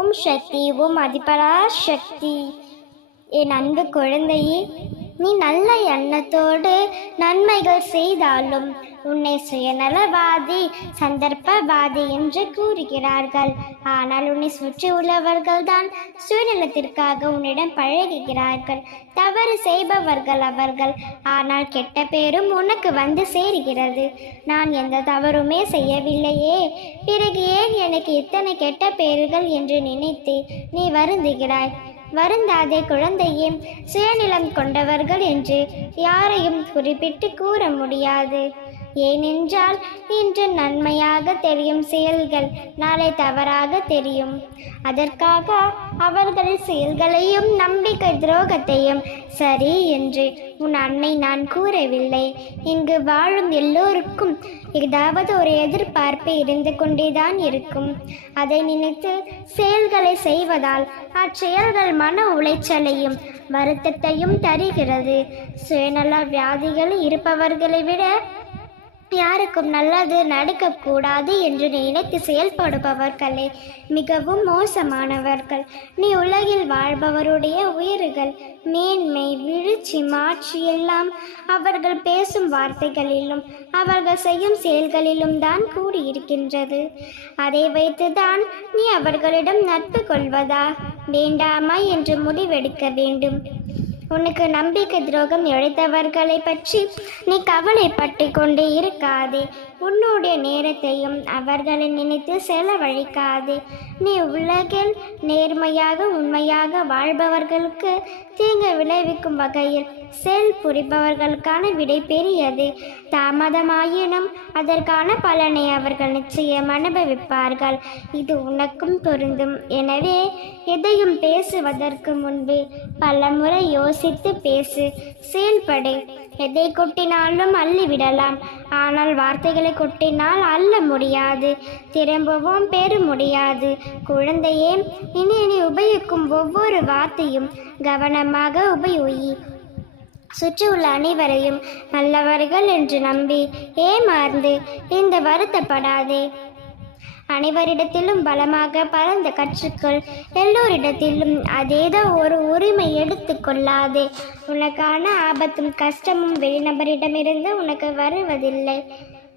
ஓம் சக்தி, ஓம் அதிபரா சக்தி. என் அன்பு குழந்தையே, நீ நல்ல எண்ணத்தோடு நன்மைகள் செய்தாலும் உன்னை சுயநலவாதி, சந்தர்ப்பவாதி என்று கூறுகிறார்கள். ஆனால் உன்னை சுற்றி உள்ளவர்கள் தான் சுயநலத்திற்காக உன்னிடம் பழகுகிறார்கள். தவறு செய்பவர்கள் அவர்கள். ஆனால் கெட்ட பேரும் உனக்கு வந்து சேருகிறது. நான் எந்த தவறுமே செய்யவில்லையே, பிறகு ஏன் எனக்கு இத்தனை கெட்ட பேர்கள் என்று நினைத்து நீ வருந்துகிறாய். வருந்தாதே குழந்தையே. சுயநலம் கொண்டவர்கள் என்று யாரையும் குறிப்பிட்டு கூற முடியாது. ஏனென்றால் இன்று நன்மையாக தெரியும் செயல்கள் நாளை தவறாக தெரியும். அதற்காக அவர்கள் செயல்களையும் நம்பிக்கை துரோகத்தையும் சரி என்று உன் அன்னை நான் கூறவில்லை. இங்கு வாழும் எல்லோருக்கும் ஏதாவது ஒரு எதிர்பார்ப்பு இருந்து கொண்டேதான் இருக்கும். அதை நினைத்து செயல்களை செய்வதால் அச்செயல்கள் மன உளைச்சலையும் வருத்தத்தையும் தருகிறது. சுயநல வியாதிகள் இருப்பவர்களை விட யாருக்கும் நல்லது நடக்கக்கூடாது என்று நினைத்து செயல்படுபவர்களே மிகவும் மோசமானவர்கள். நீ உலகில் வாழ்பவருடைய உயிர்கள் மேன்மை, வீழ்ச்சி, மாட்சி எல்லாம் அவர்கள் பேசும் வார்த்தைகளிலும் அவர்கள் செய்யும் செயல்களிலும் தான் கூடியிருக்கின்றது. அதை வைத்துதான் நீ அவர்களிடம் நட்பு கொள்வதா வேண்டாமா என்று முடிவெடுக்க வேண்டும். உனக்கு நம்பிக்கை துரோகம் இழைத்தவர்களை பற்றி நீ கவலைப்பட்டு கொண்டே இருக்காதே. உன்னுடைய நேரத்தையும் அவர்களை நினைத்து செலவழிக்காதே. நீ உலகில் நேர்மையாக உண்மையாக வாழ்பவர்களுக்கு தீங்கு விளைவிக்கும் வகையில் செயல் புரிபவர்களுக்கான விடை பெரியது. தாமதமாயினும் அதற்கான பலனை அவர்கள் நிச்சயம் அனுபவிப்பார்கள். இது உனக்கும் பொருந்தும். எனவே எதையும் பேசுவதற்கு முன்பு பல முறை யோசித்து பேசு, செயல்படு. எதை கொட்டினாலும் அள்ளிவிடலாம், ஆனால் வார்த்தைகளை கொட்டினால் அள்ள முடியாது, திரும்பவும் பெற முடியாது. குழந்தையே, இனி நீ உபயோகிக்கும் ஒவ்வொரு வார்த்தையும் கவனமாக உபயோகி. சுற்றியுள்ள அனைவரையும் நல்லவர்கள் என்று நம்பி ஏமாந்து இந்த வருத்தப்படாதே. அனைவரிடத்திலும் பலமாக பறந்த கற்றுக்கள். எல்லோரிடத்திலும் அதேதோ ஒரு உரிமை எடுத்து கொள்ளாதே. உனக்கான ஆபத்தும் கஷ்டமும் வெளிநபரிடமிருந்து உனக்கு வருவதில்லை.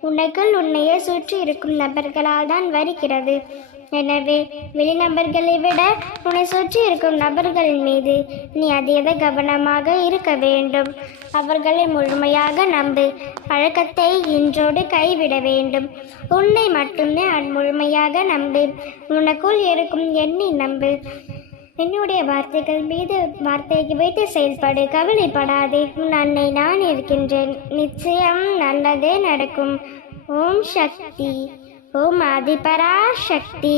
உனக்குள் உன்னையே சுற்றி இருக்கும் நபர்களால் தான் வருகிறது. எனவே வெளிநபர்களை விட உன்னை சுற்றி இருக்கும் நபர்களின் மீது நீ அதீத கவனமாக இருக்க வேண்டும். அவர்களை முழுமையாக நம்பு. பழக்கத்தை இன்றோடு கைவிட வேண்டும். உன்னை மட்டுமே முழுமையாக நம்பு. உனக்குள் இருக்கும் எண்ணை நம்பு. என்னுடைய வார்த்தைகள் மீது வார்த்தைக்கு வைத்து செயல்படு. கவலைப்படாதே. உன் அன்னை நான் இருக்கின்றேன். நிச்சயம் நல்லதே நடக்கும். ஓம் சக்தி, ஓம் அதிபரா சக்தி.